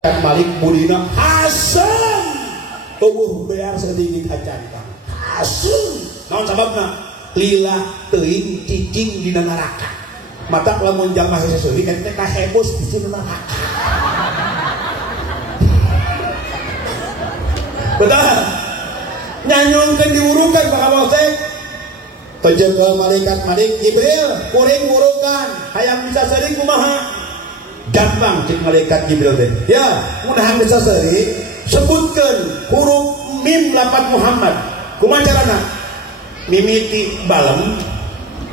Malik budina Hasan tubuh bear sedikit acan Hasan naon sababna lila teuing cicing dina neraka mata lamun jamaah seseuri kan teh kahebos di neraka betul nyanyungkeun diurukan ka kabosek penjaga malaikat Malik Jibril kuring urukan hayang bisa sering kumaha gampang cik malaikat Jibril teh ya mudahan bisa sering sebutkan huruf mim lapat Muhammad kumaha carana mimiti balem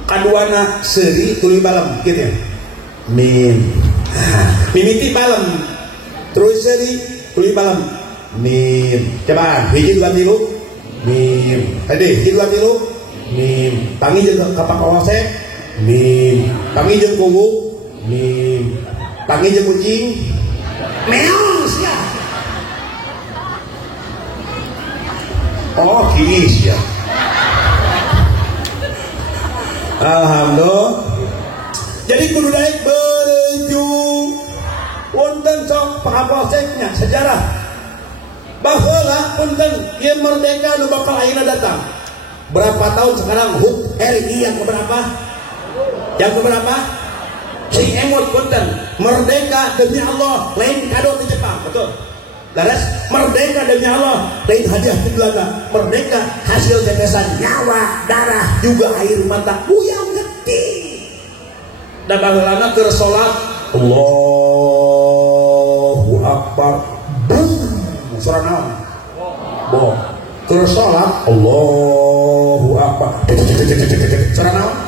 kaduana seri tuluy balem kitu ya mim mimiti balem terus seri tuluy balem mim coba hiji dua tilu mim tadi hiji dua tilu mim tangi jeung ka pakawasek mim tangi jeung kubu mim tangi jeung kucing meong sia oh gini sia alhamdulillah jadi kudu daek berejung wonten sok pakawasek sejarah baheula punten ieu merdeka nu bakal ayeuna datang berapa tahun sekarang RI yang keberapa? Yang keberapa? Sing emot punten merdeka demi Allah lain kado di Jepang betul. Laras merdeka demi Allah lain hadiah di Belanda. Merdeka hasil tetesan nyawa, darah juga air mata uyang gede. Dan baheulana keur salat Allahu Akbar. Surah naon? Bo. Keur salat Allahu Akbar. Surah naon?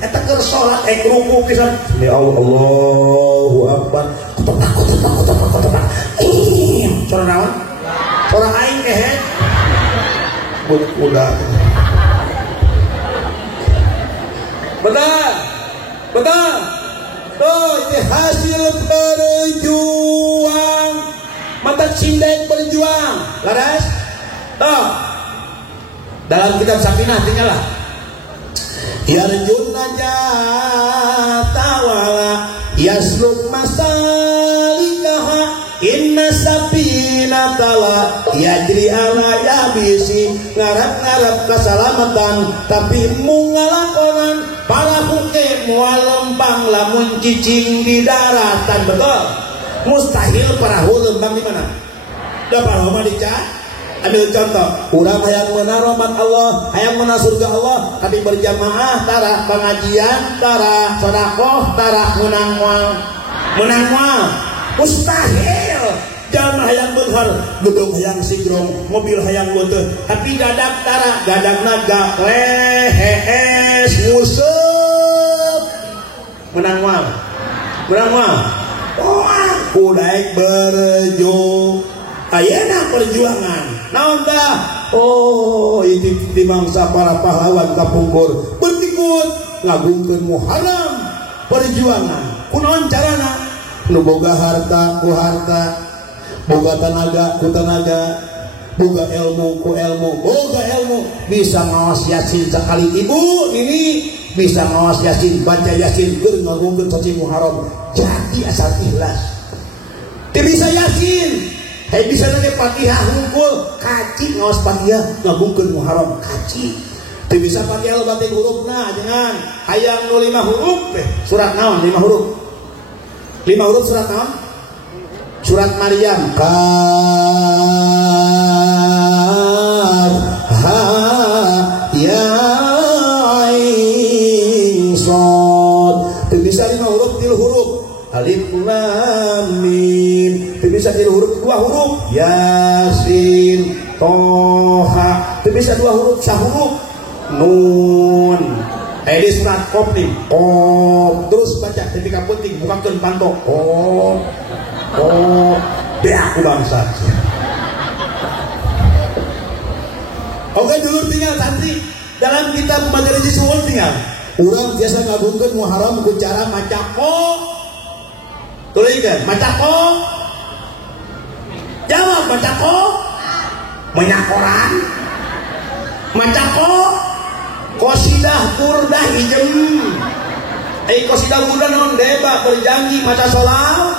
Eta keur salat ruku pisan. Ya Allah Allahu Akbar. Kotak. Surah naon? Surah aing kehe. Udah. Betul. Tuh, hasil berjuang. Mata cindek berjuang. Laras? Tuh. Dalam kitab Sakinah tinggallah. Yarjun najata wala yasluk masalikaha inna sapinata la yajri ala yabisi ngarap-ngarap keselamatan tapi mungalakonan para hukum mualempang lamun cicing di daratan betul mustahil perahu lembang di mana? Da perahu mah dicat. Ambil contoh, urang hayang meunah rahmat Allah, hayang meunah surga Allah, tapi berjamaah tara pengajian, tara sedekah, tara meunang moal. Mustahil. Jalma hayang beunghar, gedung hayang sigrong, mobil hayang beuteun, tapi gadak tara, gadagna gaklehes museup. Meunang moal. Oh, aku daek berjuang. Ayeuna perjuangan naon tah oh itu di mangsa para pahlawan kapungkur bertikut ngagungkeun Muharram perjuangan kunaon carana nu boga harta ku harta boga tenaga ku tenaga boga ilmu ku ilmu boga ilmu bisa ngawas yasin sekali ibu ini bisa ngawas yasin baca yasin keur ngagungkeun suci Muharram jadi asal ikhlas teu bisa yasin bisa nanti Fatihah hungkul kaci ngawas Fatihah ngagungkeun Muharram kaci teu bisa Fatihah batin hurufna jangan hayang nu 5 huruf surat naon 5 huruf surat naon surat Maryam kaf ha ya ain sad teu bisa 5 huruf 3 huruf alif lam mim teu bisa 3 huruf 2 huruf yasin toha teu bisa 2 huruf 1 huruf nun di surat qaf nih qaf terus baca ketika penting bukakeun pantok qaf be aku bangsa oke dulu tinggal santri dalam kitab Madarij Suwul tinggal urang biasa ngagungkeun Muharram ku cara maca qaf tuliskan maca qaf jawab maca qaf banyak orang maca qaf qasidah burdah ijem qasidah burdah non deba berjanji maca sholawat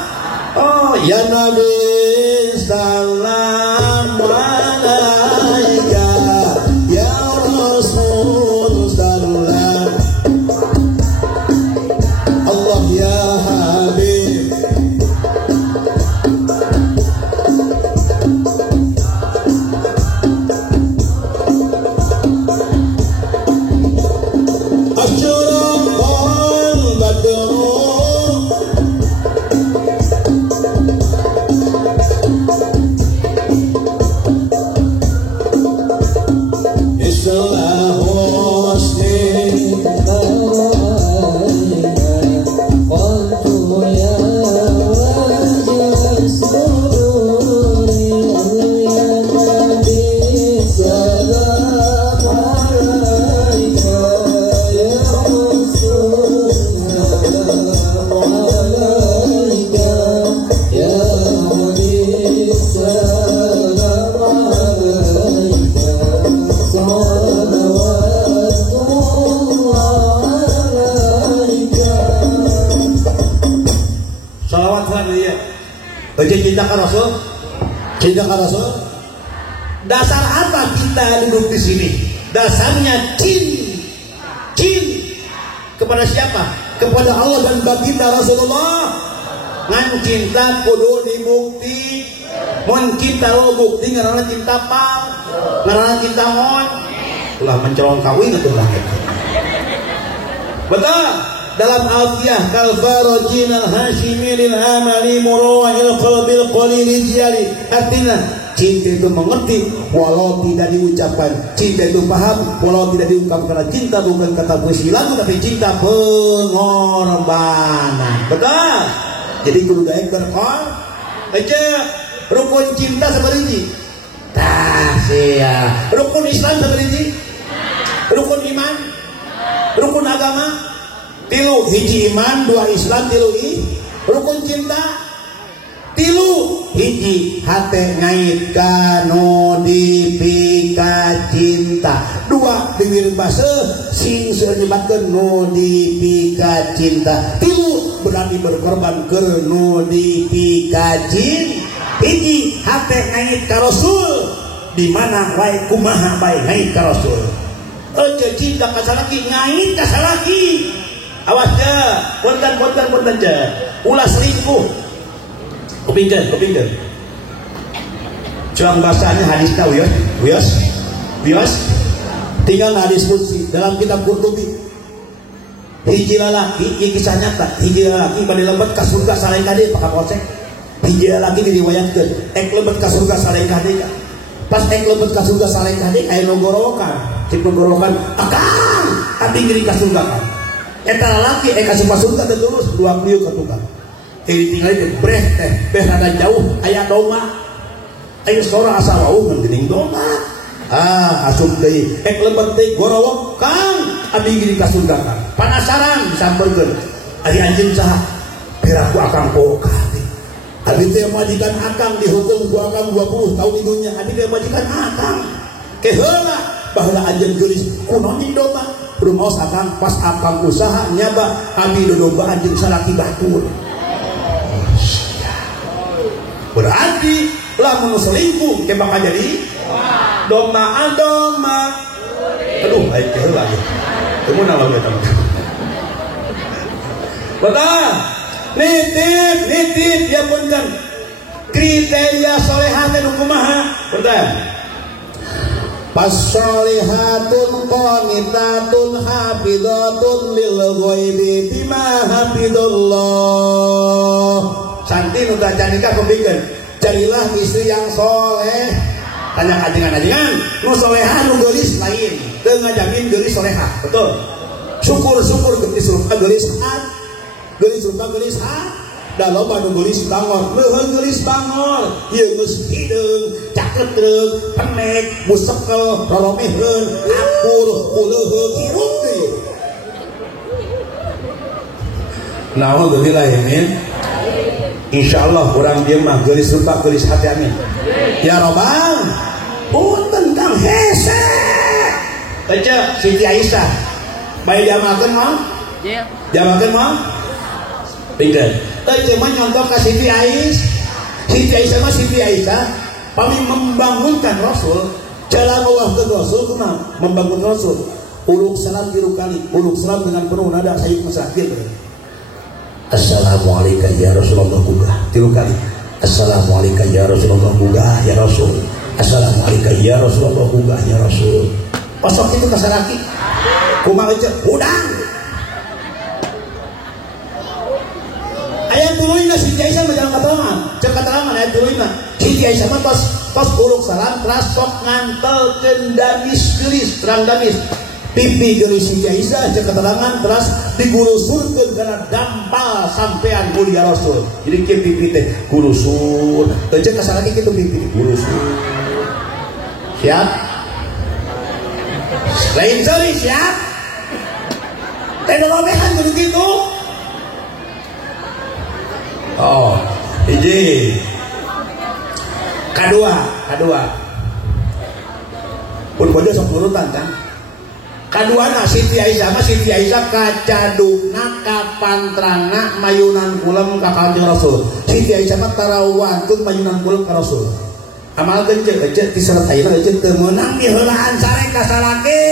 Oh ya Nabi salam alaika ya Rasul salam Allah ya Habib asyuraqal badru cinta ke Rasul, cinta ke Rasul. Dasar apa kita duduk di sini? Dasarnya kepada siapa? Kepada Allah dan baginda Rasulullah. Ngan cinta kudu dibukti. Mun kita lo bukti ngaranna cinta pal, ngaranna cinta mon. Ulah mencolong kawin atuh langit. Betul. Dalam Alfiyah kalfarojin al-hashimi lil amali murawahil qalbil qalil jali. Artinya cinta itu mengerti walau tidak diucapkan, cinta itu paham walau tidak diungkapkan. Cinta bukan kata puisi lagu tapi cinta pengorbanan. Betul. Jadi kudu daek berkor aja rukun cinta seperti ini. Tah sia. Rukun Islam seperti ini. Rukun iman, rukun agama. Tilu hiji iman, dua Islam, tilu rukun cinta. Tilu hiji hate ngait kanu dipika cinta. Dua diwir base sing nyebatkeun nu dipika cinta. Tilu berarti berkorban keur nu dipika cinta. Hiji hate ngait ka Rasul, di mana wae kumaha bae ngait ka Rasul. Oke cinta ka salaki ngait ka salaki. Awas je, punten je. Ulah selingkuh. Kupingkeun. Cuang bahasanya hadis tahu ya. Wios. Tinggal hadis kursi dalam kitab Qurtubi. Hiji lalaki, ieu kisah nyata. Hiji lalaki bade lebet ka surga saleh kade pak Kapolsek. Hiji lalaki diriwayatkeun, ek lebet ka surga saleh kade. Pas ek lebet ka surga saleh kade aya nu gorowokan. Cik gorowokan, "Akang, abdi ngiri ka surga kan." Eta lalaki eka sumpah surga teh terus dua kliuk ka tukang. Tinggal di breh rada jauh aya domba. Aya seorang asa wauh ngeunting domba. Asup deui ek lebet teh gorowok, "Kang, abdi ngiri ka surga kan." Penasaran disampeurkeun. Ari anjeun saha? Piraku akang poka. Abdi teh majikan akang dihukum ku akang 20 tahun di dunia. Abdi teh majikan akang. Ke heula baheula anjeun geulis kunaon di domba. Rumaos akang pas akang usaha nyaba abdi dodomba anjeun salaki batur. Berarti lamun selingkuh ke bakal jadi domba. Aduh, aing teh heula ieu. Teu naon we teman. Betul. Nitip ya punten. Kriteria solehah teh nu kumaha? Punten. Pas-sholihatun qanitatun hafizatun lil ghaibi bima hafizallah. Santi nu tah nikah pembikeun. Carilah istri yang soleh. Tanya ajengan-ajengan, nu solehah nu geulis lain, teu ngajamin geulis solehah. Betul. Syukur-syukur geulis rupa geulis hat. Geulis hat. Da loba nu geulis bangor, leuheung geulis bangor. Ieu geus hideung, caketreg, penek, musekel, roromeheun, akur, uleuheung, hirup deui. Naon geulis lain? Insyaallah urang dieu mah geulis rupa geulis hati amin. Ya Robbal, punten Kang hese. Baca Siti Aisyah. Bae diamalkeun mah? Iya. Diamalkeun mah? Pinggir. Cuma nyontoh ke Siti Aisyah mah Siti Aisyah paling membangunkan Rasul. Jalan Allah ke Rasul kenapa? Membangun Rasul. Uluk salam 3 kali. Uluk salam dengan penuh nada sayyid masakir. Assalamualaikum ya Rasulullah gugah 3 kali. Assalamualaikum ya Rasulullah gugah ya Rasul. Assalamualaikum ya Rasulullah gugah ya Rasul. Pasok itu kasaraki. Kumaha aja udang. Ayat tuluina Siti Aisyah menjalan keterangan. Cek keterangan ayat tuluina. Siti Aisyah mah pas uluk salam teras sok ngantelkeun damis geulis, terang damis. Pipi geulis Siti Aisyah cek keterangan teras digurusurkeun kana dampal sampean mulia Rasul. Jadi kieu pipi teh gurusur. Teu cek kasaraki kitu pipi gurusur. Siap? Lain sorry siap? Teh lobehan kudu kitu. Oh, hiji. Kadua. Pun bodoh sok nurutan kan. Kaduana Siti Aisyah kacadukna kapantrangna mayunan kulem ka Kanjeng Rasul. Siti Aisyah mah tarawantun mayunan kulem ka Rasul. Amal kenceu ti salat ayeuna teu meunang diheulaan sare ka salaki.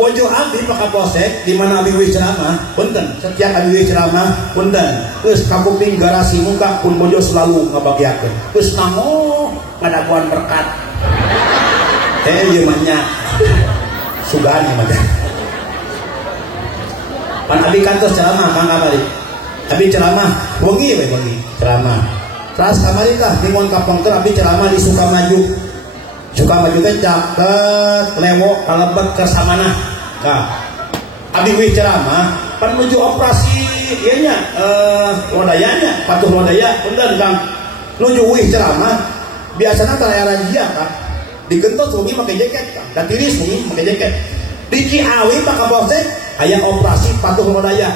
Bojo abdi maka posek di mana abdi wis ceramah, punten. Setiap abdi wis ceramah, punten. Geus kapuping garasi muka pun bojo selalu ngabagiakeun. Geus nango ngadaguan berkat. Ieu mah nya sugani mah. Pan abdi kantos ceramah Kang Kamari. Abdi ceramah wengi we wengi ceramah. Terus kamari tah di mun kapongker abdi ceramah di Sukamaju. Sukamaju teh caket lewo kalebet ke samanah. Nah, abdi wih ceramah pan menuju operasi ieu nya lodayanya, patuh lodaya punten Kang. Nuju wih ceramah biasana teh aya razia Kang. Digentos wengi make jaket Kang. Da tiris wengi make jaket. Di Ciawi Pak Kapolsek aya operasi patuh lodaya.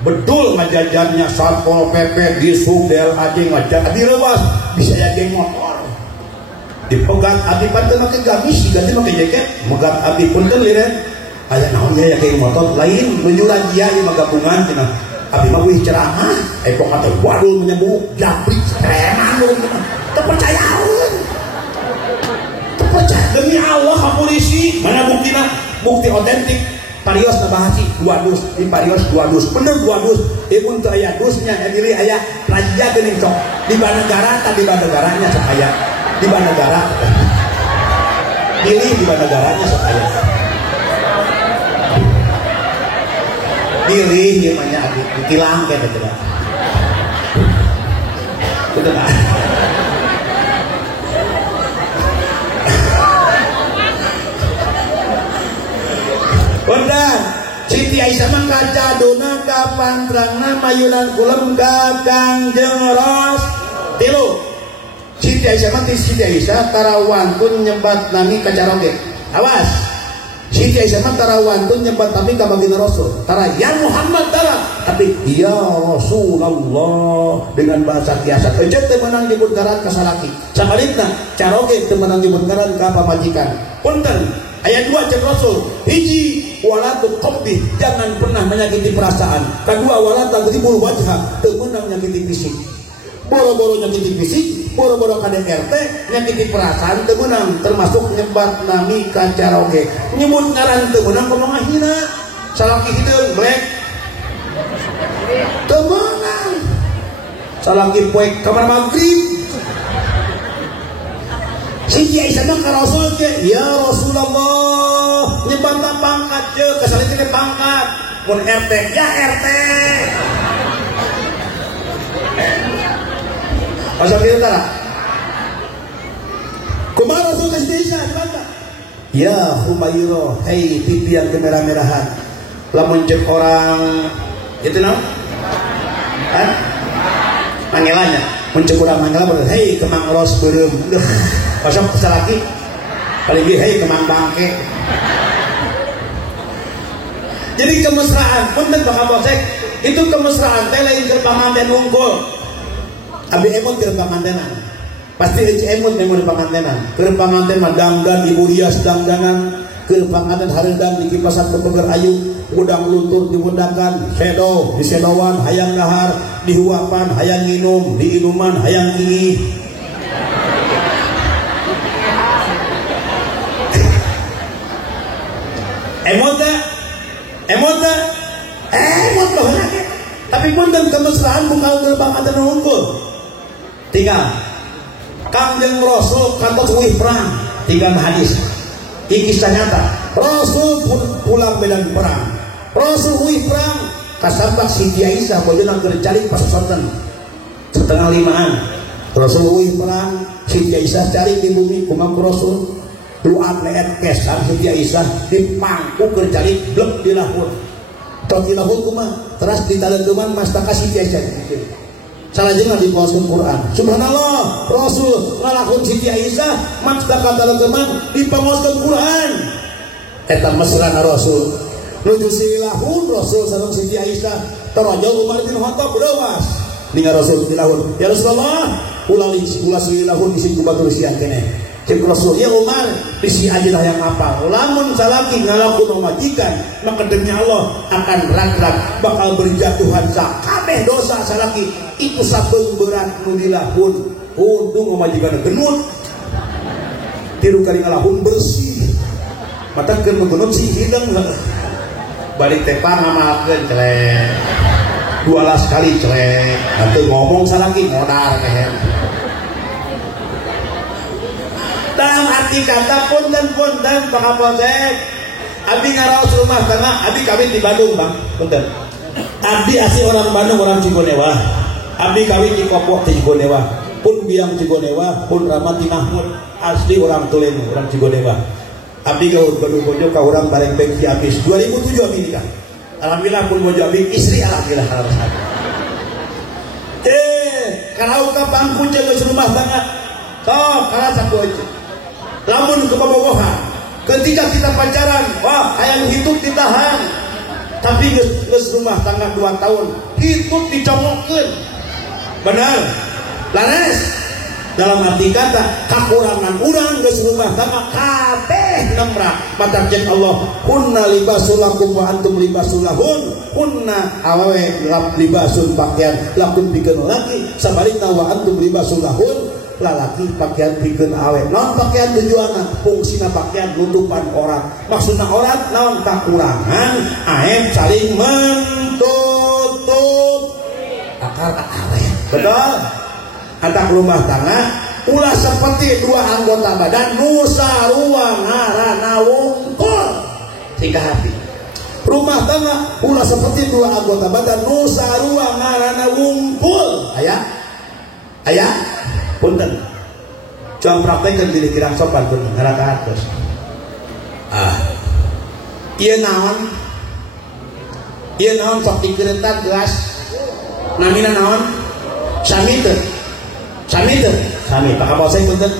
Betul ngajajannya Satpol PP di Sudel aja ngajak abdi leuwas bisa aya geng motor. Dipegang abdi pan teu make gamis ganti make jaket megang abdi pun teu liren aya naon ya kayak motor lain menuju razia ieu gabungan cenah abdi mah wih ceramah epok teh wadul menyebut jabrik preman teu percayaeun teu percaya demi Allah ka polisi mana buktina bukti otentik parios nabahasi 2 dus di parios 2 dus bener 2 dus ieu teu aya dusnya diri aya razia geuning cok di Banegara tadi Banegaranya sok aya di Banegara pilih di Banegaranya sok aya pilih gimana ditilang kayak gitu lah itu kan Bondan Siti Aisyah mah kacaduna kapantrangna mayunan kulem ka Kangjeng Ros tilu Siti Aisyah tarawantun nyebat nami kacaroge. Awas. Siti Aisyah mah tarawantun nyebat nami ka baginda Rasul. Tara ya Muhammad tara, tapi ya Rasulullah dengan bahasa kiasan. Ejet teu meunang nyebut ngaran ka salaki. Sabalikna, caroge teu meunang nyebut ngaran ka pamajikan. Punten, ayat 2 cek Rasul. Hiji wala tuqabbih, jangan pernah menyakiti perasaan. Kedua wala tadribul wajha, teu meunang nyakiti fisik. Boro-boro nyakiti fisik, boro-boro KDRT nyakiti perasaan teu meunang, termasuk nyebat nami kacaroge. Nyebut ngaran teu meunang kumaha ngahina. Salaki hideung blek. Teu meunang. Salaki poek kamar magrib. Siti Aisyah mah ka Rasul teh, ya Rasulullah, nyebat pangkat je, kasali teh pangkat. Mun RT, ya RT. Pasal kita tara. Kumaha Rasul ka Siti Aisyah dibantah. Ya Humairah, hei pipi yang kemerah-merahan. Lamun cek orang itu naon? Hah? Mangelanya. Mun cek urang mangela bener, hei kemang ros beureum. Pasal salaki. Paling ge hei kemang bangke. Jadi kemesraan, punten Pak Kapolsek, itu kemesraan teh lain keur pamanten unggul. Abi emot keur pamantenan. Pasti emot memang pamantenan. Keur pamanten mah dangdan ibu rias dangdanan, ke panganan hareudang di kipasan kepeger ayu udang luntur dimundakan sedo di sedowan hayang dahar dihuapan hayang nginum di inuman hayang ingih emot banget tapi pun dan kemesraan bukal gerbang ada nungkul tinggal Kangjeng Rasul kantos wih perang tinggal hadis ini kisah nyata Rasul pun pulang medan perang Rasul wih perang kasabak Siti Aisyah bojona kercalik pas soten setengah limaan Rasul wih perang Siti Aisyah cari di bumi kumaku Rasul doa leet kesan Siti Aisyah dipangku kercalik blek di lahun Toti lahun kumah teras di talentuman mastaka Siti Aisyah salah jangan dibawakan Quran subhanallah Rasul ngalakun Siti Aisyah mastaka talentuman dibawakan Quran eta mesrana Rasul nuju silahun Rasul sareng Siti Aisyah terojol Umar bin Khattab dewas ningal Rasul silahun ya Rasulullah ulah silahun isi kubatur siang kene cek Rasul ya Umar bisi ajalah yang apa lamun salaki ngalakun majikan maka demi Allah akan ragrak bakal berjatuhan sakabeh dosa salaki itu sabeung berat nu dilahun untung majikan genut tiru kali ngalahun bersih mata keun genut si hideung balik tepang ngamalkeun celek 12 kali celek atuh ngomong salaki modar kehem dalam arti kata punten Pak Kapolsek abdi ngaraos rumah tangga abdi kawin di Bandung Bang punten abdi asli orang Bandung orang Cigonewa abdi kawin di Kopok di Cigonewa pun biang Cigonewa pun Ramati Mahmud asli orang Tulen orang Cigonewa abdi gaul Bandung bojo ka urang bareng bengki habis 2007 abdi nikah alhamdulillah pun bojo abdi istri alhamdulillah kalau ka pangku jaga rumah tangga toh kana saku aja lamun kebabogohan ketika kita pacaran wah hayang hidup ditahan tapi geus rumah tangga 2 tahun hidup dicongokkeun benar lares dalam arti kata kakurangan urang geus rumah tangga kabeh nemrak mata cek Allah kunna libasul lakum wa antum libasul lahun kunna awe libasul pakaian lakum pikeun laki sabarina wa antum libasul lahun lalaki pakaian pikeun awe naon pakaian tujuanna fungsina pakaian nutupan orang maksudna orang naon kakurangan aeb saling mentutup akal awe betul antak rumah tangga ulah seperti 2 anggota badan nu sarua ngaranna wungkul tingkah hati rumah tangga ulah seperti 2 anggota badan nu sarua ngaranna wungkul aya punten coba praktekkan diri kirang sopan punten ngaraka atas ieu naon sok dikeretak gelas namina naon sami Pak Kapolsek punten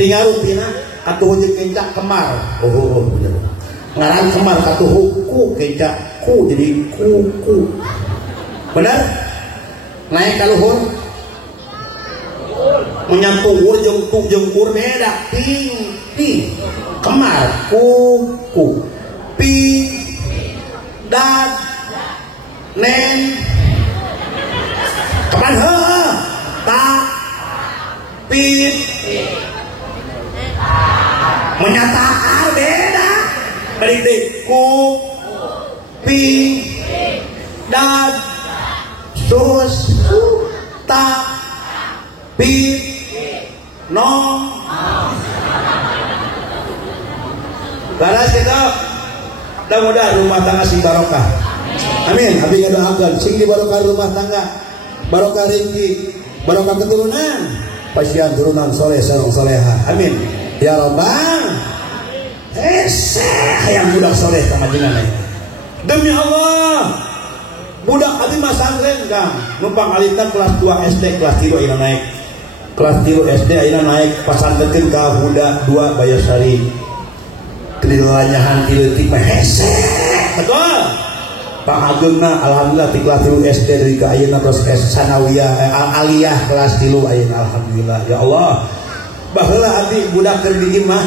tinggal rupina atuh jeung kencak kemar bener ngaran kemar katuh ku kencak ku jadi ku bener naik ka luhur menyatu jengkur beda ping kemar kuku ping dan nen kapan tak ping menyata beda balik ku ping dan sus tak pi no balas kita mudah-mudahan rumah tangga sing barokah amin abdi ngadoakeun sing di barokah rumah tangga barokah rezeki barokah keturunan pasian turunan soleh sareng soleha amin ya rabbal hayang budak soleh ka majengan demi Allah budak abdi mah santren Kang numpang alita kelas 2 SD kelas 3 ayeuna naik kelas 3 SD ayeuna naik pasantreun ka Huda 2 Bayasari kedinanyahan ti leutik mah hese betul Pak Agungna alhamdulillah di kelas 3 SD dari ka ayeuna terus sanawiyah aliyah kelas 3 ayeuna alhamdulillah ya Allah baheula abdi budak keur di mah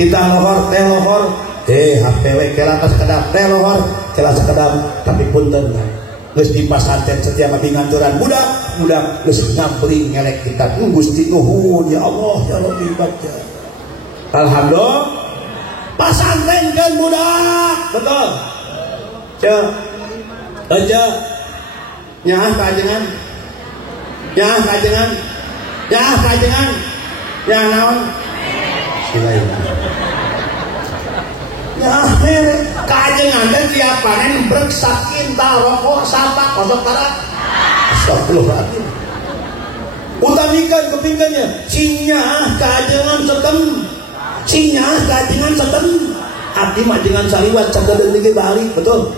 kita lohor teh lohor HPW kela sekedap teh lohor kela sekedap tapi punten geus di pasantren setiap abdi ngaturan budak geus ngampling ngelek kita Gusti nuhun ya Allah ya Rabbi baca alhamdulillah pasantren kan budak betul cek aja nyah kajengan nyah naon silain nyah kajengan teh tiap panen brek sakinta rokok sapak kosong karat astagfirullahaladzim utamikeun kepinggannya sinyah kajengan setem abdi mah jangan saliwat cakedeun lagi balik betul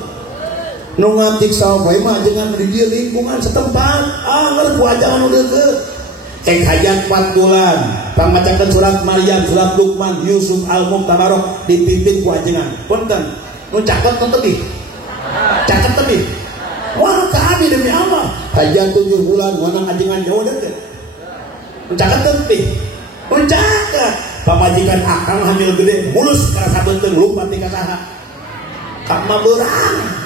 nu ngabdik sawe mah jangan di dieu lingkungan setempat ngeur ku ajangan nu deukeut hajat 4 bulan pamacakeun surat Maryam surat Luqman Yusuf Al-Muqtabarok dipimpin ku ajangan punten nu caket teu tebih wah ka abdi demi Allah hajat 7 bulan wanang ajangan jauh deukeut nu caket tebih nu caket pamajikan akang hamil gede mulus karasa beuteung lupa ti ka saha ka mabeurang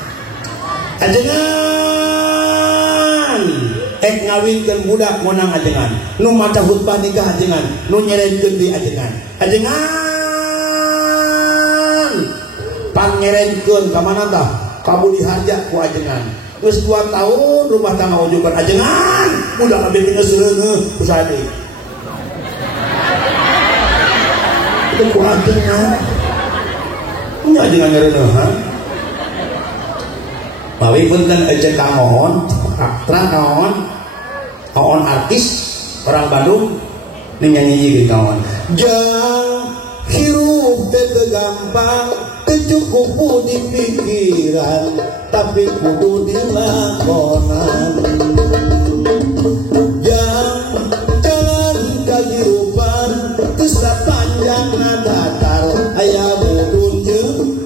ajengan ngawinkeun budak monang ajengan nu maca khutbah nikah ajengan nu nyerenkeun di ajengan pangerenkeun ka mana tah ka Budi Harja ku ajengan geus 2 tahun rumah tangga ujukan ajengan budak abdi geus reuneuh ku sade itu ku ajengan nya ajengan ngereuneuhan Bawi punten aja kaon, terang kaon artis orang Bandung nyanyi gitu kaon. Jang hirup teu gampang, kecukup di pikiran, tapi kudu dilakonan. Jang jalan kahirupan, geus panjang datar, aya mudun jeung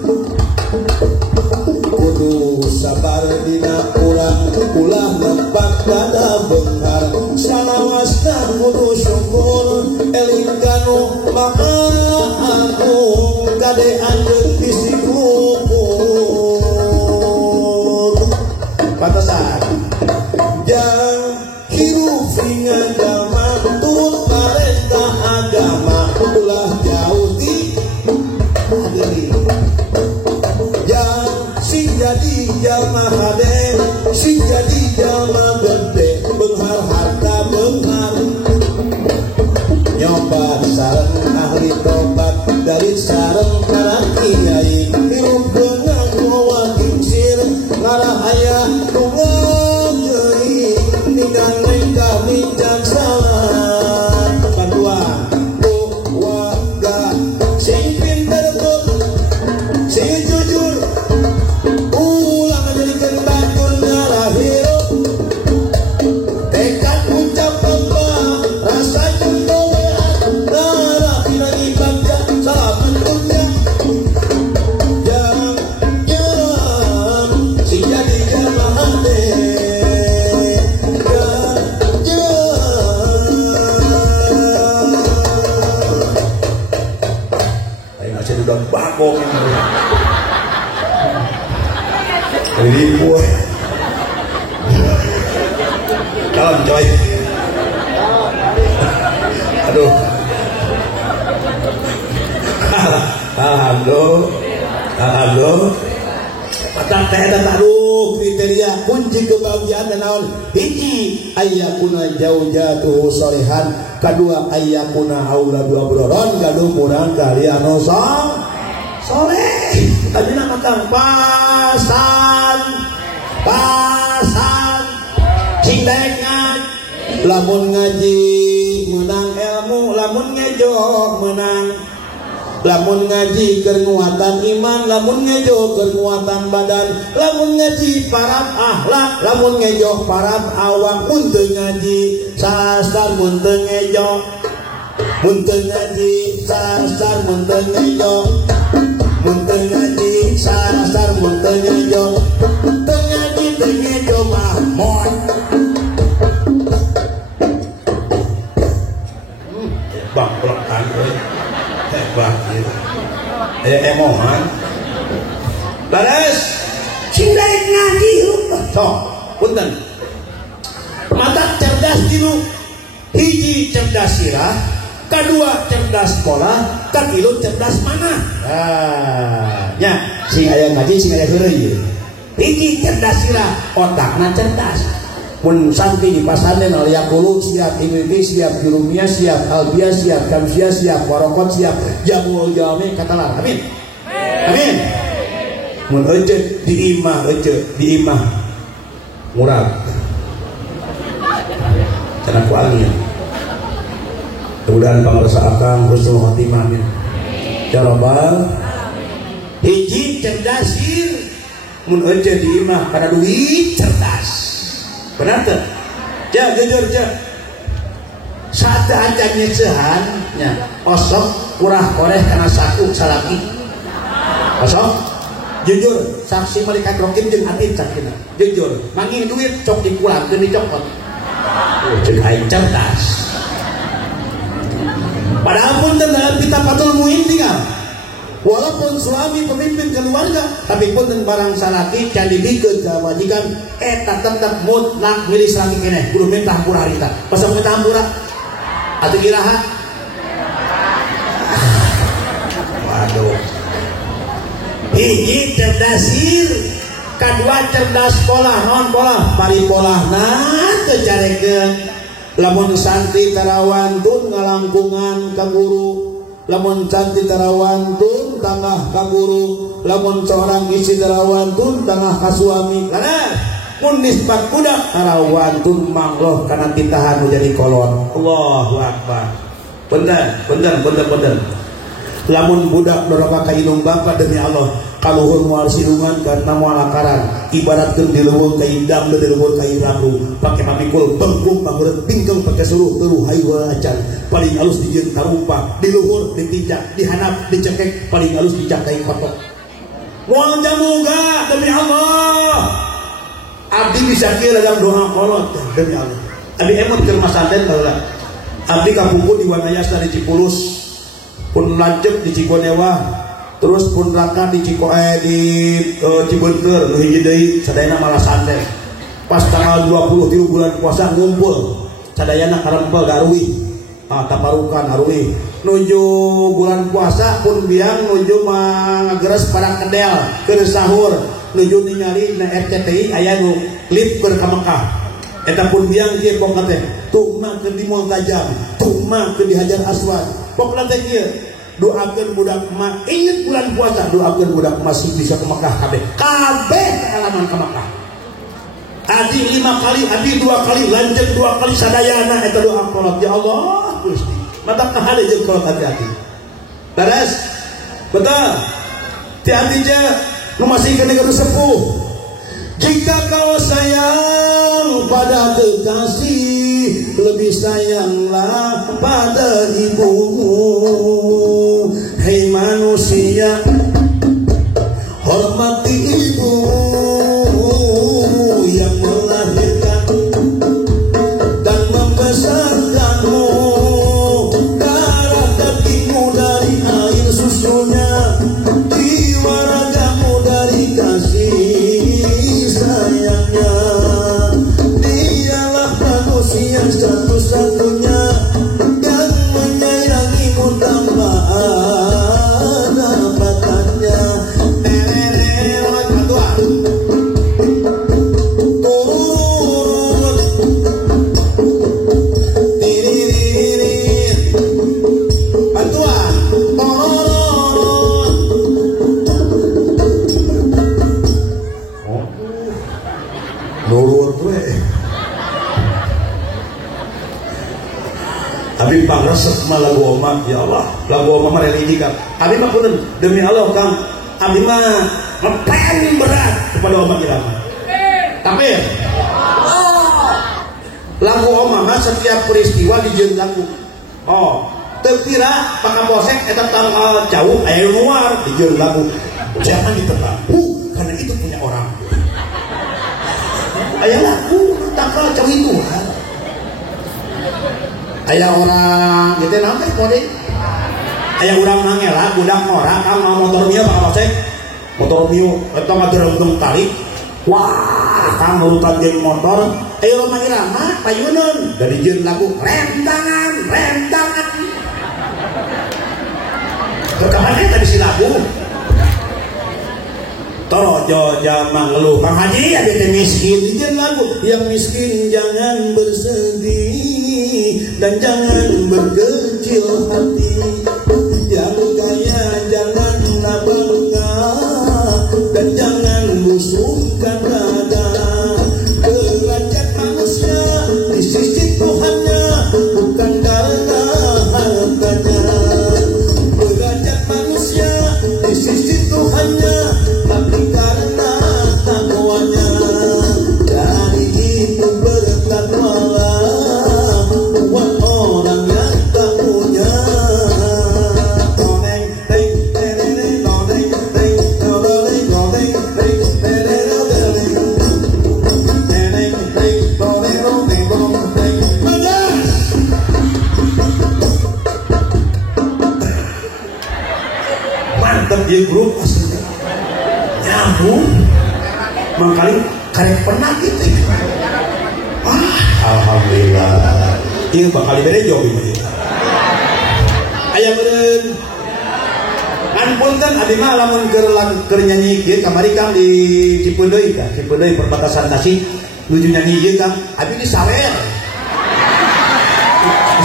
sabar dina urang ulah nempak dada benghar salawasna kudu syukur eling kanu maka agung kade anjeun bisi klukur pantesan jang hirup singa jalma turut parentah agama ulah jauh di hadiri jadi jalma hade si jadi jalma gede benghar harta benghar nyoba sareng ahli tobat dari sareng para kiai hirup beunang mawa kincir ngarah aya tunggal geuing ninggal nengkah minjang salah kedua warga sing pinter tuh sing jujur ulang jadikan batur darah hirup tekad ucap lembah rasa cembolean darah tidak dibaca salah bentuknya jam si jadi jamaah hati ayo masih udah bakok ini ribu kalem coy aduh alhamdulillah patah teh dan taruh kriteria kunci kebahagiaan dan naon hiji ayyakuna jaujatuhu solehan kedua ayyakuna auladu abroron gaduh murang kalian soleh tadi nama kang pasan cindeknya lamun ngaji menang ilmu lamun ngejo menang lamun ngaji kekuatan iman lamun ngejo kekuatan badan lamun ngaji parab akhlak lamun ngejo parab awak munteu ngaji sasar munteu ngejo munteu ngaji sasar munteu ngejo munteu ngaji sasar munteu ngejo teu ngaji teu ngejo mah moal bang pelekan hebat gitu. emohan. Laras sing daek ngaji sok punten. Mata cerdas dulu. Hiji cerdas sirah, kedua cerdas pola, katilu cerdas mana? Ya, sing aya ngaji sing aya heureuy. Hiji cerdas sirah, otakna cerdas. Mun santri di pasarnya Yakulu siap, IMB siap, Jurumia siap, Albia siap, Kamsia siap, Warokot siap, Jamul Jami katalar. Amin. Amin. Mun ece di imah murah. Karena ku angin. Mudah-mudahan pangarsa akang husnul khotimah. Amin. Ya Rabbal. Hiji cerdasir mun ece di imah kana duit cerdas. Benar tuh? Ja jujur ja. Saat acan nyesehan nya osok kurah koreh kana saku salaki. Osok jujur saksi malaikat rokim jeung atin sakina. Jujur manging duit cok dikurangkeun dicopot. Cek aing cerdas. Padahal pun dalam kitab Fathul Muin tinggal. Walaupun suami pemimpin keluarga, tapi pun barang salaki can dibikeun ka majikan eta tetep mutlak milih salaki keneh, kudu minta hampura harita. Pas minta hampura atuh iraha. Waduh. Hiji cerdasir, kadua cerdas pola, non pola, pari polahna teu carekeun. Lamun santri tarawantun ngalangkungan ka guru, lamun santri tarawantun tangah ka guru, lamun seorang istri tarawantun tangah ka suami. Karena mun nisbat budak tarawantun mangloh kana titahan jadi kolon. Allahu Akbar. Bener. Lamun budak doraka ka indung bapa demi Allah, kaluhur moal silungan karena moal akaran, ibaratkeun di leuweung ka indam di leuweung ka irabu, pake pamikul bengkung pangeureut pingkeung pake suruh teuruh hayu acan, paling alus dijieun tarumpah, di luhur ditinjak, dihanap, dicekek, paling alus dicakai kotok. Moal jamuga demi Allah. Abdi bisa kieu dalam doa kolot demi Allah. Abdi emot keur masanten baheula. Abdi kapungkur di Wanayas dari Cipulus. Pun lancep di Cikonewa, terus pun raka di Cibeunteur, nu hiji deui sadayana malah santai. Pas tanggal 23 bulan puasa ngumpul, sadayana karempel garuih, taparukan garuih. Nuju bulan puasa pun biang nuju ngageres para kedel keur sahur, nuju ningali na RCTI aya nu lip keur ka Mekah. Eta pun biang kieu pokna teh, tuh mah keur di Mall Tajam, tuh mah keur di Hajar Aswad. Pokna teh kieu, doakeun budak emak inget bulan puasa, doakeun budak emas bisa ke Mekah kabeh alaman ke Mekah. Adi 5 kali, adi 2 kali, lanjut 2 kali sadayana eta doa kolot. Ya Allah Gusti, mata kahade jeung kolot hati-hati. Beres? Betul. Hati-hati je nu masih kena kudu sepuh. Jika kau sayang pada kekasih, lebih sayanglah pada ibumu. Hei manusia, hormati ibu yang melahirkan dan membesarkanmu. Darah dagingmu dari air susunya, jiwa ragamu dari kasih sayangnya. Dialah manusia satu-satunya yang menyayangimu tanpa ada batasnya. Abi pangresep mah lagu oma, ya Allah, lagu oma mah religi kan. Abi mah punten demi Allah Kang, abi mah ngepen berat kepada oma irama. Tapi lagu oma mah setiap peristiwa dijieun lagu. Teu kira Pakapolsek eta tanggal jauh aya luar dijieun lagu. Jangan ditebak. Karena itu punya orang. Aya lagu tanggal jauh itu. Aya orang gitu namanya kode Aya urang mangela budak ora kang motor Mio Pak Kapolsek. Motor Mio eta ngagerung tarik. Wah, kang nurutan jeung motor. Ayo Roma Irama payuneun dari jeung lagu rem tangan. Kapan tadi si lagu? Torojo jamang ngeluh Kang Haji ada teh miskin jeung lagu yang miskin jangan bersedih dan jangan berkecil hati, yang kaya jangan bangga dan jangan busukkan dada. Derajat manusia di sisi Tuhannya bukan karena hartanya. Derajat manusia di sisi Tuhannya tapi karena takwanya. Dari itu bertakwalah buat orang yang tak punya. Mantap ya grup aslinya nyambung mangkali karek pernah gitu. Alhamdulillah ini bakal diberi jawab ini ayah beren kan punten abdi mah lamun keur nyanyi ieu kamari Kang di Cipeudeuy kan Cipeudeuy perbatasan Tasik nuju nyanyi ieu Kang abdi di sawer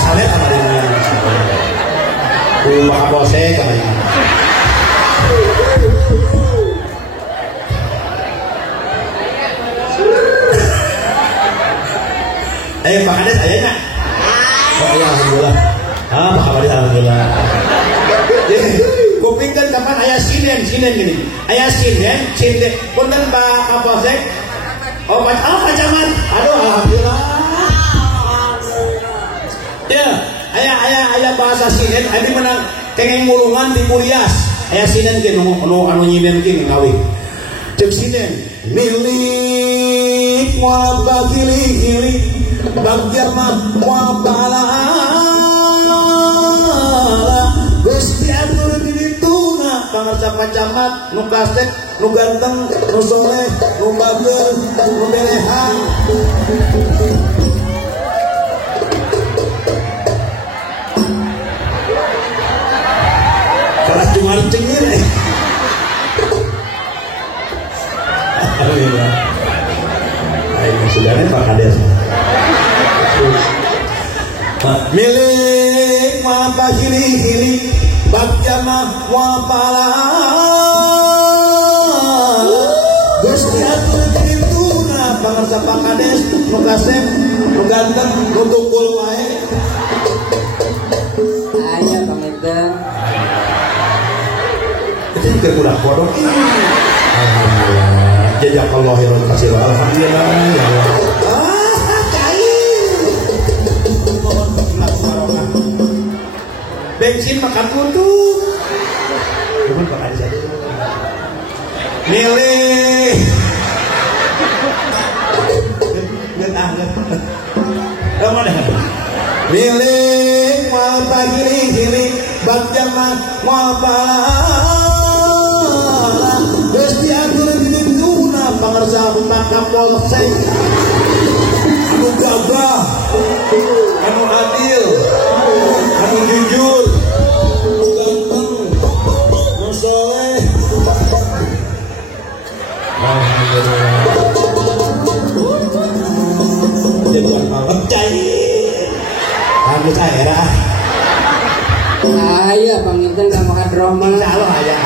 kamari Pak Kapolsek kamari Pak Kades ayahnya? Oh iya alhamdulillah. Pak Kades alhamdulillah. Kuping kan kapan ayah sinden gini. Ayah sinden. Punten Pak Kapolsek. Oh Pak Camat. Aduh alhamdulillah. Ya, ayah bahasa sinden. Abi menang kengeng mulungan di Murias. Ayah sinden gini anu nyinden gini ngawi. Cek sinden. Milik wabah gili-gili Bagja mah wabala geus diatur di dituna pangarsa Camat nu kastek nu ganteng nu soleh nu bageur nu belehan kelas cuma cengir alhamdulillah ayo sudahnya Pak Kades milik wabah hili bagja mah wabala geus diatur di dituna pangarsa Pak Kades nu kasep nu ganteng nu tunggul wae aya pamenten itu keur budak bodoh alhamdulillah jazakallahu khairan katsiran alhamdulillah ya Allah bensin makan kutu bukan pakai saja milih milih mal pagi bagja mah mal pala geus diatur di dituna pangarsa Pak Kapolsek anu gagah anu adil anu jujur anu ganteng anu soleh jadi malam cair anu cairah aya panginten ka makan drama insyaallah aya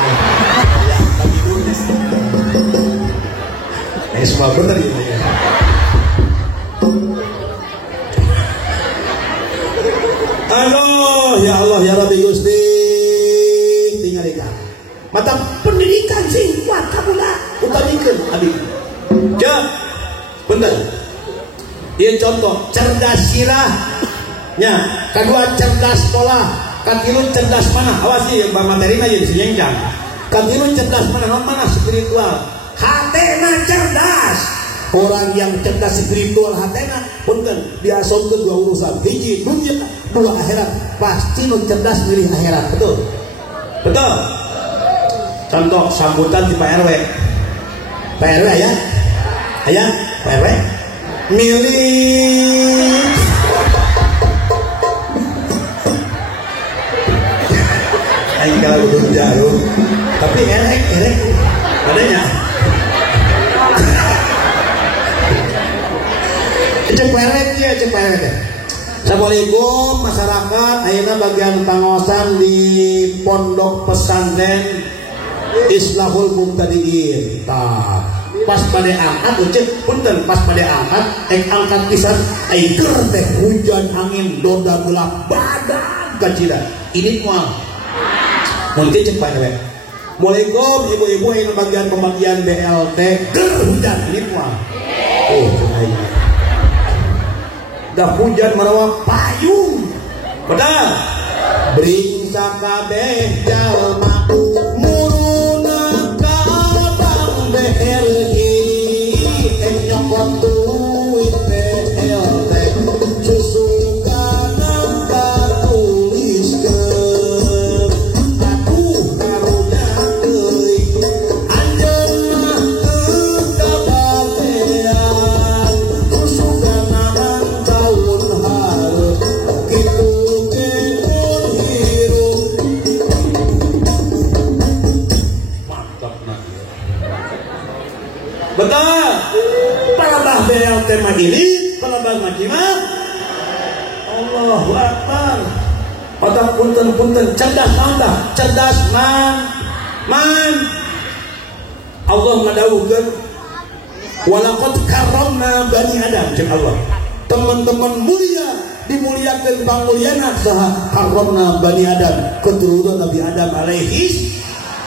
semua bener ini aduh ya Allah ya Rabbi Gusti tinggalkan mata pendidikan sih kuat kamulah utamikeun abi cek bener dia contoh cerdas sirah nya kedua cerdas sekolah katilu cerdas mana awas sih materi mah jadi senyengcang katilu cerdas mana spiritual hatena cerdas orang yang cerdas spiritual hatena punten diasomkeun dua urusan hiji dunia dua akhirat pasti nu cerdas milih akhirat betul Betul. Contoh sambutan di Pak RW. Pak RW ya? Ayah, Pak RW. Milih. Aing kalau belum jauh, tapi erek adanya. Cek peret. Assalamualaikum masyarakat. Ayeuna bagian pangosan di Pondok Pesantren Islahul Mubtadiin. Tah, pas pada angkat cek punten pas pada angkat angkat pisan ayeuna teh hujan angin doda gelap badan kacida. Ini moal. Mungkin cek Pak RW. Assalamualaikum ibu-ibu yang bagian pembagian BLT ger hujan ini moal. Oh, ayo. Dah hujan marawa payung. Betul. Bring sakabeh jalma muruna ka bang BRI nyokot duit BLT susukana katuliskeun atuh karunya teuing anjeunna teu kabatean susukana tahun hareup kitu keun hirup. Mantap nah. Betul. Palabah BLT mah ini, palabah ngaji mah Allahu Akbar. Otak punten cerdas anda, cerdas man. Allah madawukeun walaqad karramna bani Adam jeung Allah. Teman-teman mulia dimuliakeun panguliana saha karramna bani Adam keturunan Nabi Adam alaihi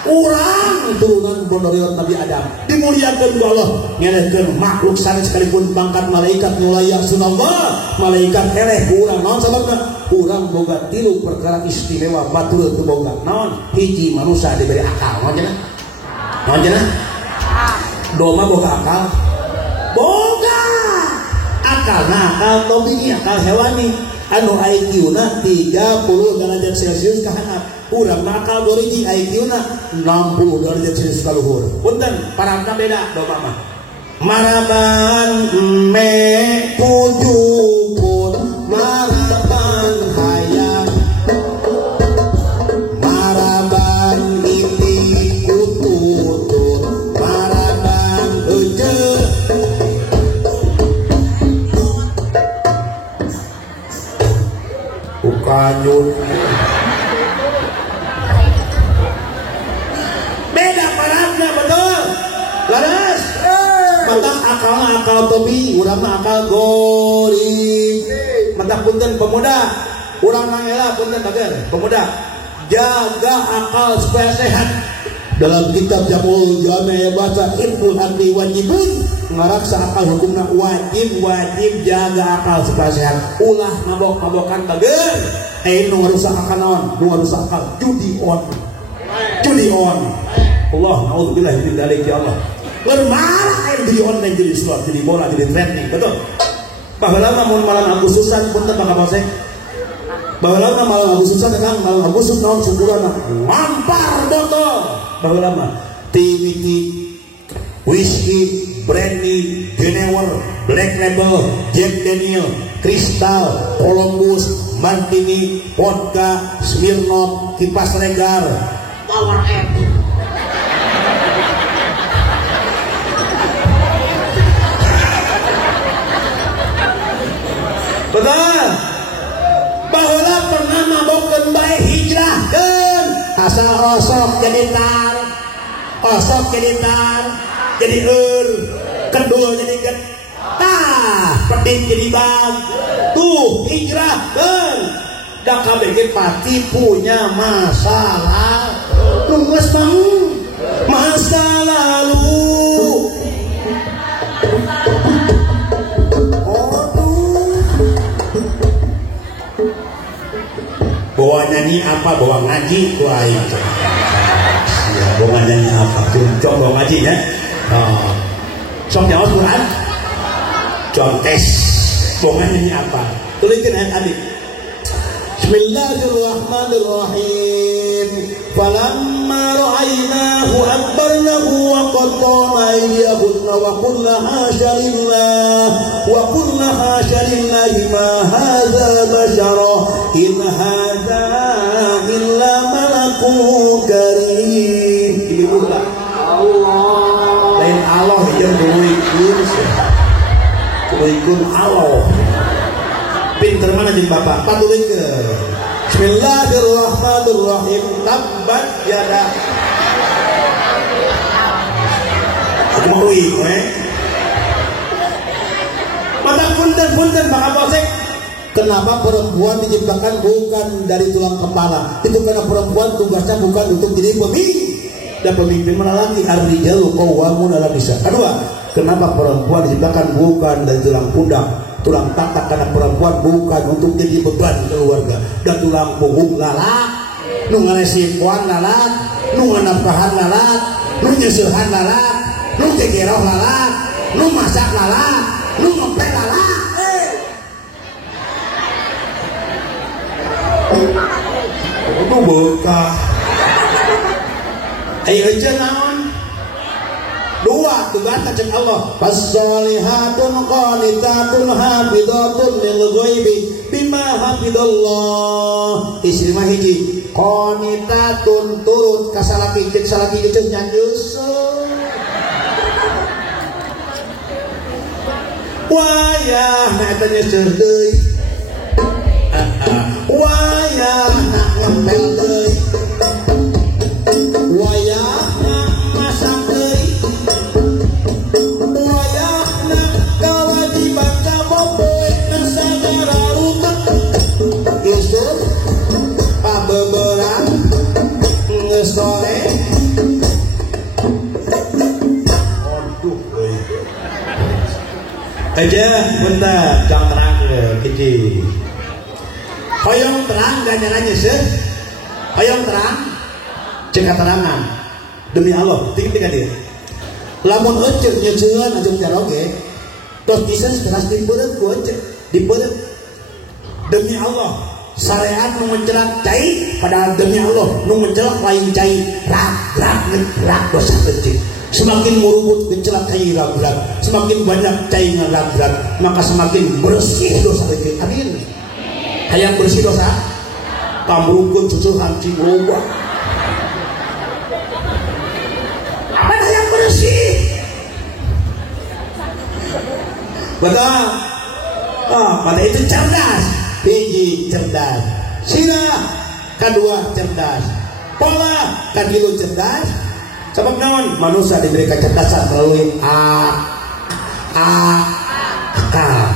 urang turunan bondorion Nabi Adam dimuliakeun ku Allah ngeuleuhkeun makhluk sanes sekalipun pangkat malaikat nulaya sunallah malaikat eleh ku urang naon sababna urang boga 3 perkara istimewa batur teu boga naon hiji manusia diberi akal naon cenah doma boga akal boga akal akal tobi akal hewani anu IQ-na 30 derajat Celcius ka handap urang akal doriji IQ-na 60 derajat Celcius ka luhur. Punten parangna beda doma mah. Maraban me pujukun maraban hayang maraban iti kututun maraban heuceut ukanyut beda parangna betul laras mata akal tobi urang mah akal gori mata punten pemuda urang mah ela punten bager pemuda jaga akal supaya sehat. Dalam kitab Jamul Jami baca Ibnul Hadi wajibun ngaraksa akal hukumna wajib jaga akal supaya sehat. Ulah mabok-mabokan bager nu ngarusak akal naon nu ngarusak akal judi on Allah naudzubillah min dzalik ya Allah. Lermara judi online jadi slot jadi bola jadi trending betul. Baheula mah mun malam Agustusan punten bakal posek. Baheula mah malam Agustusan kan malam Agustus naon syukurana mampar botol. Baheula mah TWT whisky, brandy, Genever, Black Label, Jack Daniel, Crystal, Columbus, Martini, vodka, Smirnoff, kipas Regar, Power F. Betul. Baheula pernah mabokeun bae hijrahkeun asal osok jadi tar, jadi kendul jadi pedih jadi bag. Tuh hijrahkeun. Da kabeh pati punya masalah. Geus masa lalu. Bawa nyanyi apa? Bawa ngaji ku aing. Ya, bawa nyanyi apa? Cung bawa ngaji ya. Sok nyawa Quran. Contes. Bawa nyanyi apa? Tuliskan ayat adik. Bismillahirrahmanirrahim. falamma ra'aynahu akbarnahu wa qatta'na aydiyahunna wa qulna hasya lillahi ma hadza bashara in hadza illa malakun karim. Ini pula Allah lain Allah yang duluikun Allah pinter mana jeung bapak patulikeun. Bismillahirrahmanirrahim. Tabbat yada mata punten Pak Kapolsek. Kenapa perempuan diciptakan bukan dari tulang kepala? Itu karena perempuan tugasnya bukan untuk jadi pemimpin, dan pemimpin mana lagi? Ar-rijalu qawwamun 'ala nisa. Kedua, kenapa perempuan diciptakan bukan dari tulang pundak, tulang tatak? Karena perempuan bukan untuk jadi beban keluarga. Dan tulang punggung lalak, nu ngaresikoan lalak, nu nganafkahan lalak, nu nyeusehan lalak, nu gegeroh lalak, nu masak lalak, nu ngepel lalak. Itu bekah. Ayo aja naon. Dua tugas cek Allah. Fasolihatun qanitatun hafidatun lil ghaibi bima hafidallah. Istri mah hiji qanitatun turut ka salaki jeung nyanyusun. Wayah na eta nyeuseun deui. Wayah na ngempel deui. Wayah na masak deui. Wayahna kewajiban kaboboe nasagara rutek. Geus pabeberan geus sore. Aduh euy. Aja bentar jang terang hiji. Hoyong terang ganjarannya sih. Hoyong terang cek keterangan demi Allah tinggal dia. Lamun ecek nyeuceun ajeng jaroge tos pisan teras dipeureut ku ecek dipeureut demi Allah syariat nu mencelak cai padahal demi Allah nu mencelak lain cai rak dosa kecil. Semakin murubut mencelak cai rak semakin banyak cai rak maka semakin bersih dosa kecil. Amin. Hayang bersih dosa kamrukun susuhan cing loba. Apa hayang bersih? Betul. Pada itu cerdas. Hiji cerdas. Sila kedua cerdas. Pola kadilu cerdas. Sebab naon? Manusia diberi kecerdasan melalui akal.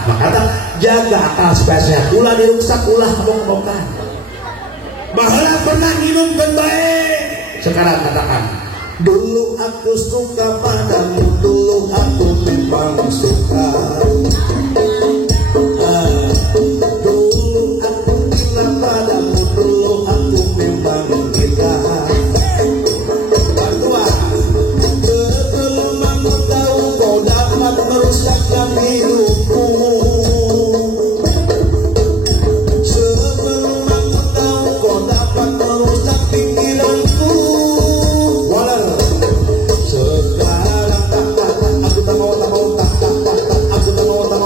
Maka jaga akal supaya sehat. Ulah diruksak, ulah kebong-kebongkan. Baheula pernah minum baik. Sekarang katakan, dulu aku suka padamu, dulu aku memang suka. Dulu aku bilang padamu, dulu aku memang gila. Kedua, sebelum aku tahu kau dapat merusakkan hidupku. Sebelum aku tahu kau dapat merusak pikiranku. Walau sekarang aku tak mau aku tak mau. Sekarang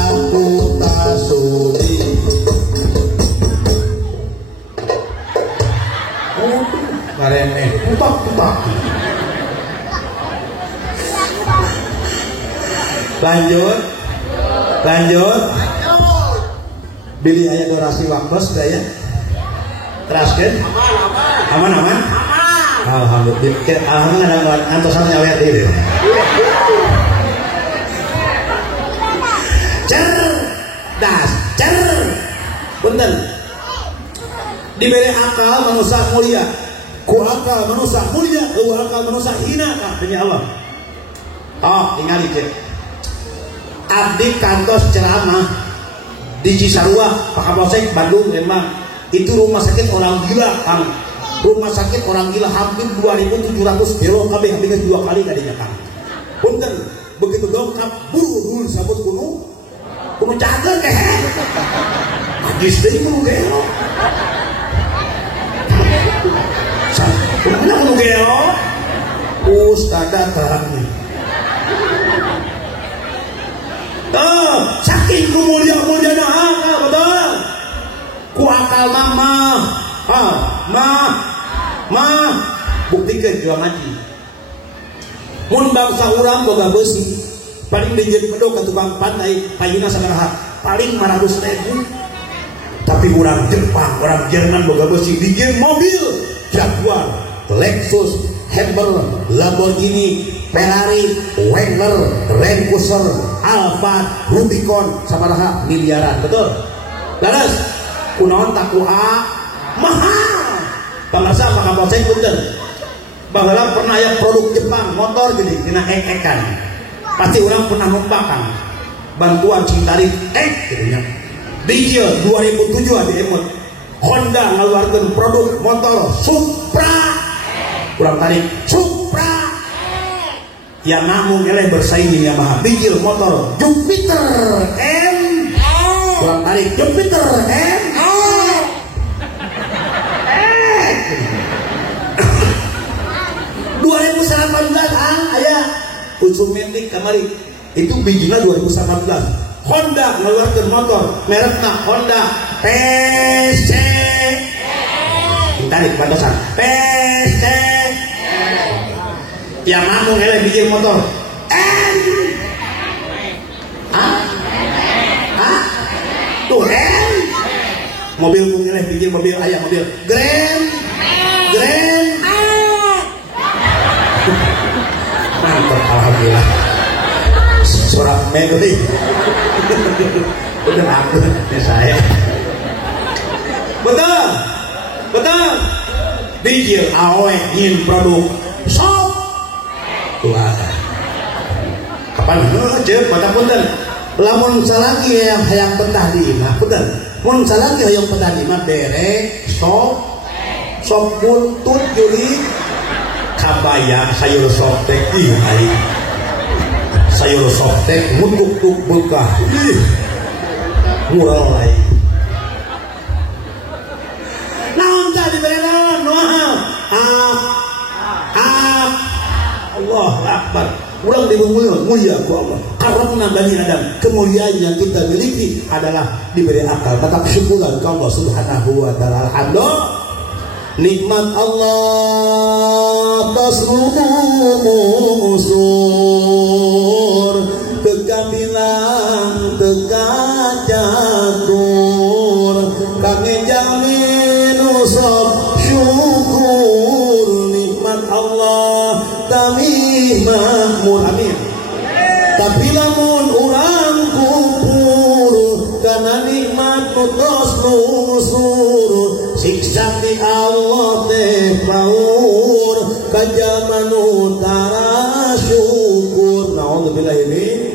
aku tak sudi. Karene putak. Lanjut. Bili aya durasi waktos daya. Teraskeun? Aman. Alhamdulillah. Alhamdulillah antosan nyawer deui. Cerdas. Punten. Diberi akal manusia mulia. Ku akal manusia mulia, ku akal manusia hina demi Allah. Tinggal cek. Abdi kantos ceramah di Cisarua, Pak Kapolsek, Bandung memang itu rumah sakit orang gila, Kang. Rumah sakit orang gila hampir 2.700 euro kabeh habis 2 kali kadinya, Kang. Punten, begitu dongkap buru sabut kuno kudu cager kehe magis deui kudu gelo kudu gelo ustad datang saking mulia-muliana akal betul ku akal mah buktikan jual ngaji mun bangsa urang boga besi paling dijieun medok ka tukang pantai payuna sabaraha paling 500.000 tapi urang Jepang urang Jerman boga besi dijieun mobil Jaguar Lexus Hammer Lamborghini Ferrari Wrangler Land Cruiser Alphard Rubicon sabaraha miliaran betul laras kunaon takua mahal pamarsa apakah mau saya punten baheula pernah aya produk Jepang motor gini dina ek-ekan pasti orang pernah numpang bantuan Citarik gitu nya di 2007 di emot Honda ngaluarkeun produk motor Supra kurang tarik Supra yang namun eleh bersaing di Yamaha bijil motor Jupiter M kurang tarik Jupiter M 2018 aya unsur metik kamari itu bijina 2018 Honda ngeluarkan motor merekna Honda PC tarik batasan PC yang namun eleh bijil motor N tuh N mobil eleh bijil mobil aya mobil Grand mantap alhamdulillah surat medali udah aku ya saya betul bijil awe ingin produk sok tua kapan cek mata punten lamun salaki yang betah di imah punten mun salaki yang betah di imah derek sok buntut juli kabayang sayur softek sayur softek mutuk-tuk bekah murah lain naon tadi berenan Allah Akbar ulang mulia ku Allah karena Bani Adam kemuliaan yang kita miliki adalah diberi akal tetap syukuran ke Allah Subhanahu wa ta'ala alhamdulillah nikmat Allah taslusur teka bilang teka catur kami jamin usap syukur nikmat Allah kami makmur amin tapi lamun urang kupur karena nikmat putus lusur siksa di Allah teh baur kajaman utara syukur naudzubillah ini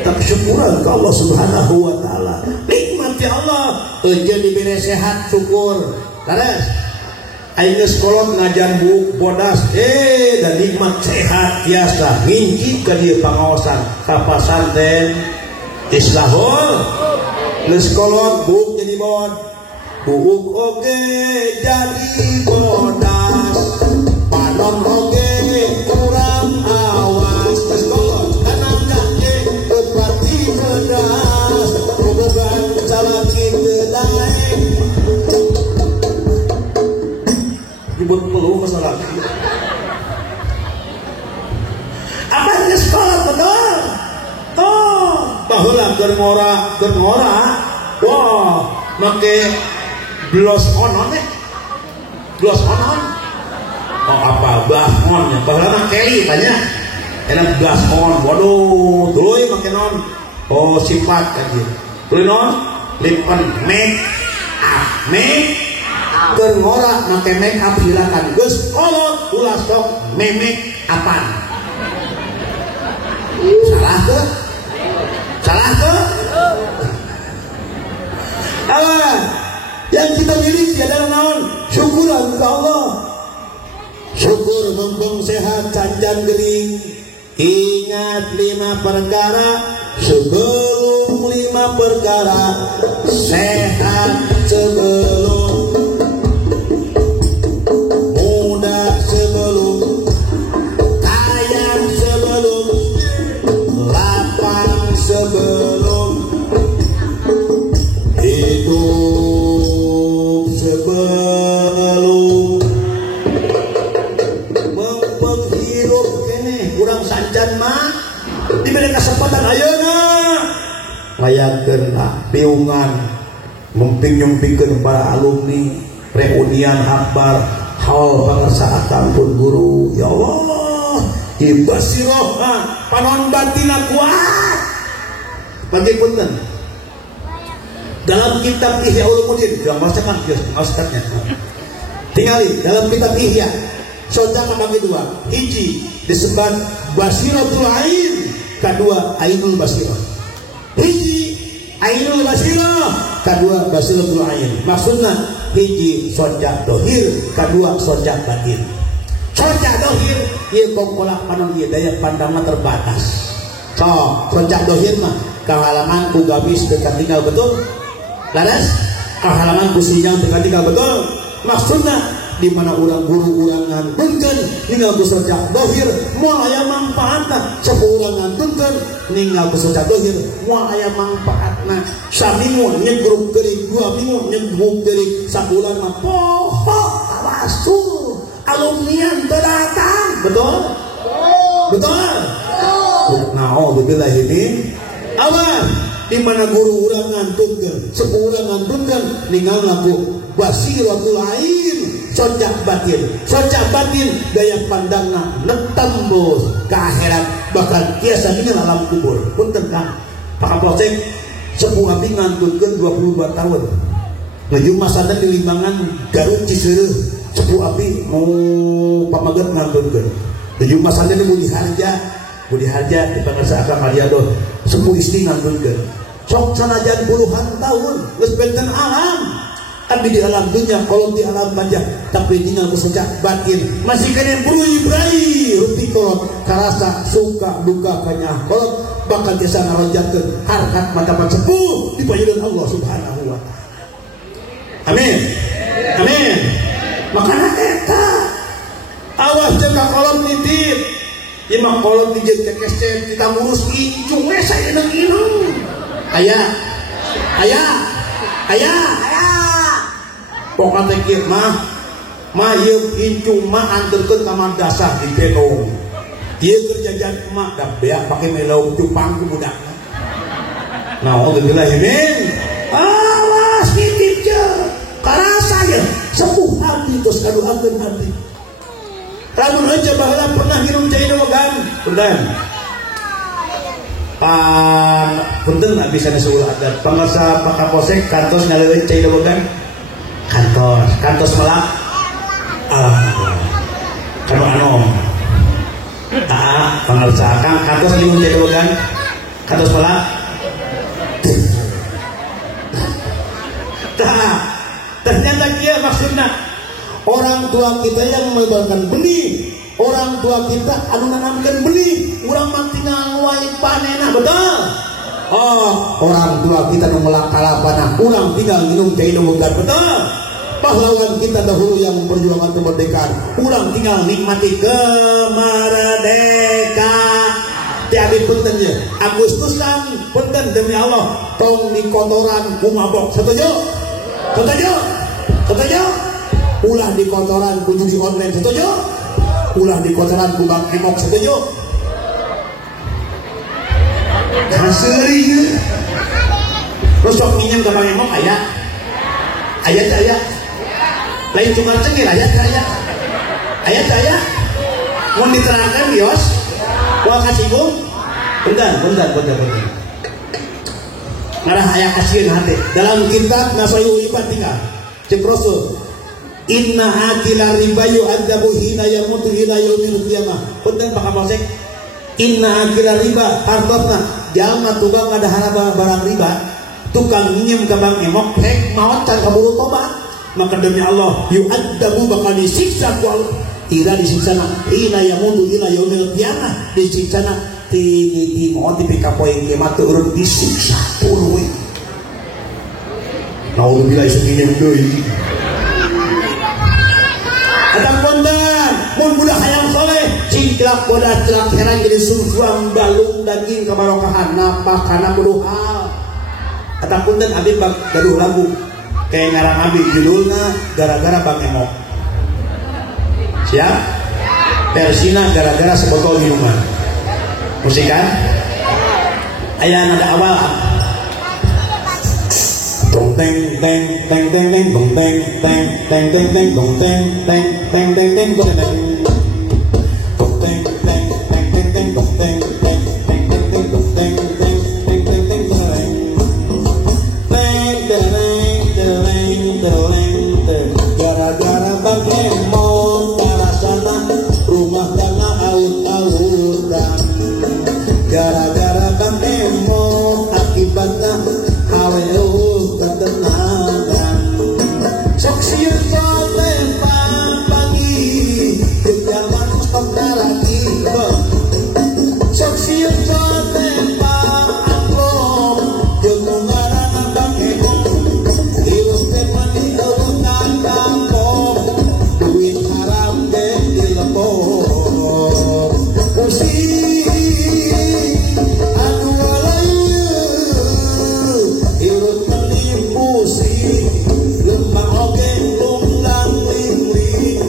tetap syukuran ke Allah Subhanahu wa ta'ala nikmati Allah aja diberi sehat syukur laras aing sekolot ngajar bu bodas dan nikmat sehat biasa nginci ke dia pengawasan ka pasantren Islahul sekolot bu jadi bod buuk oge jadi bodas panom oge kurang awas sekolot kanang jake bupati bedas beban salaki bedaeng ribut peluh masalah apa ini sekolah betul baheula keur ngora wah make blos onon blos onon oh apa blos on ya baheula Kelly tanya enak blos on waduh tuluy make non oh sifat aja tuluy non lipen make keur ngora make make up silakan geus kolot ulah sok memek apaan salah ke yang kita miliki adalah naon syukuran ke Allah syukur mumpung sehat cancan gering ingat 5 perkara sebelum 5 perkara sehat sebelum muda sebelum kaya sebelum lapang sebelum hidup sebelum menghirup ini kurang sanjan mah diberi kesempatan ayeuna ngayakeun piungan memping-nyempingkeun para alumni reunian akbar haul pangarsaatan pun guru ya Allah ibasiroh panon batina kuat bagi punten dalam kitab Ihya Ulumuddin yang masakan maksudnya tinggali dalam kitab Ihya soja bagi 2 hiji disebut basiratul ain kedua ainul basirah hiji ainul basirah kedua basiratul ain maksudnya hiji soja dohir kedua soja batin soja dohir ieu kongkolak panon ieu daya pandangna terbatas soja dohir mah kahalaman ku gamis dekat tinggal betul laras kahalaman ku sinjang dekat tinggal betul maksudnya di mana urang guru urangan bengkeun ninggal ku soja dohir moal aya manfaatna sapu urangan bengkeun ninggal ku soja dohir moal aya manfaatna saminggu nyegrup geuring 2 minggu nyegrup geuring sabulan mah poho tawasul alumnian datang betul betul naudzubillah ini awas di mana guru urang ngantunkeun sepuh urang ngantunkeun ninggalna ku basiratul ain sojak batin daya pandangna netembus ke akhirat bahkan kiasa ini alam kubur punten Kang Pak Kapolsek sepuh abdi ngantunkeun 22 tahun nuju masana di Limbangan Garut Ciseureuh sepuh abdi mau pamaget ngantunkeun nuju masana di Budi Harja di pangarsa Akang Aliado sepuh istri ngantunkeun sok sanajan puluhan tahun geus benten alam tapi di alam dunia kalau di alam banjah tapi tinggal sejak batin masih kena beruih-berai rupi kolot karasa suka duka kanyah kolot bakal jasa ngalonjatkeun harkat matapan sepuh di payudhan Allah subhanahu wa ta'ala amin amin makanya eta awas jaga kolot nitip imah kolot dijad kekesen kita ngurus incung saya neng ayah pokoknya kir mah yuk incung mah anterkeun ka madrasah di Benong ieu kerjajan mah da beak pake melong cupang ku budakna naudzubillah min awas titip je karasa ye sepuh hati tos kaduakeun hati lamun aja baheula pernah nginum cai dogan punten punten bisa nasuul adat pangarsa Pak Kapolsek kantos ngaleueun cai dogan kantos melak kanu anom pangarsa Kang kantos nginum cai dogan kantos melak ternyata kia maksudnya orang tua kita yang menebarkan benih orang tua kita anu nanamkeun benih urang mah tinggal wae panenna betul orang tua kita nu melak kalapana urang tinggal nginum teh dogan betul pahlawan kita dahulu yang memperjuangkan kemerdekaan urang tinggal nikmati kemerdekaan tiap punten je Agustusan punten demi Allah tong di kotoran ku mabok setuju ulah di kotoran ku judi online setuju ulah di kotoran ku bang emok setuju kaseri terus sok minjem ke bang emok ayah lain tukar cengir ayah mau diterangkan bios wah kasih kum bentar ngarah ayah kasihin hati dalam kitab Nasayu Iban tinggal cek Rasul inna akila riba yu'adzabu hina yamutu hina yaumil qiyamah punten Pak Kapolsek inna akila riba hartosna jalma tukang ada haraba barang riba tukang minjem ke bang emok hek maot can kaburu tobat maka demi Allah yu'adzabu bakal disiksa ku Allah ira disiksana hina yamutu hina yaumil qiyamah disiksana ti mau ti pikapoe ge mah teu urang disiksa puluh. Naudzubillah suminem deui. Adang kondan, mun budak hayang soleh, cingklak bodas celak heran jadi surjuang balung daging kebarokahan napa kana kudu hal. Adang kondan abdi gaduh lagu kayak ngarang abdi judulna gara-gara Bang Emok. Siap? Persina gara-gara sebotol minuman. Musik kan? Aya nada awal. Dong teng teng teng teng teng dong teng teng teng teng teng dong teng teng teng teng teng dong teng dong teng teng teng teng teng dong teng teng teng teng teng dong teng teng teng teng teng teng gara-gara Bang Emok karasana rumah dana aut-autan gara-gara Bang Emok akibatna aweuh ketenangan sok sieun tembang pagi jaman pengaraki sok sieun tembang aplom jeung ngaranna Bang Emok ilus teh mani eueutan kampung duit haram teh dilebok pusing aduh alayu ilus pusing lembang oge lunglang lingling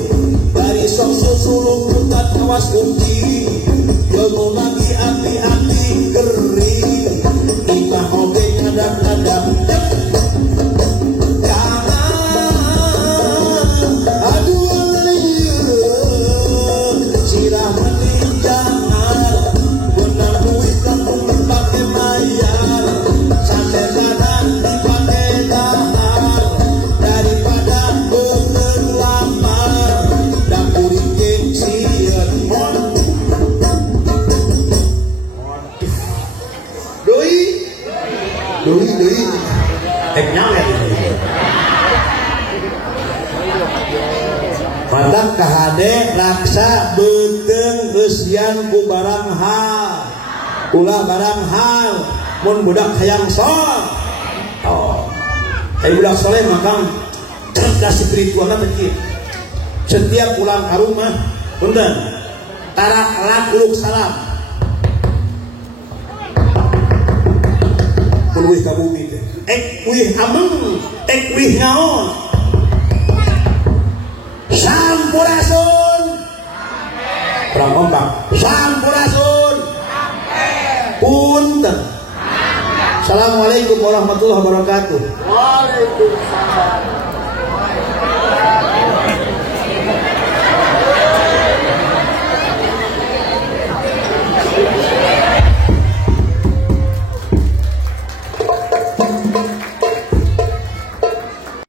dari sok susulung putat awas kunci jomo lagi api-api kering imah oge ngadap-ngadap jangan aduh alayu sirah mending jangan benang duit kampung dipake mayar sampai badan dipake dahar daripada bener lamar dapuri gengsian mon doi teknya pandak kahade raksa beuteng eusian ku barang hal ulah barang hal mun budak hayang sol budak soleh maka cerdas spiritualna kecil setiap pulang ke rumah punten tarak lan uluk salam puluh ka bumi teh wih ameng wih naon sampurasun perang kompak sampurasun punten. Assalamualaikum warahmatullahi wabarakatuh. Waalaikumsalam.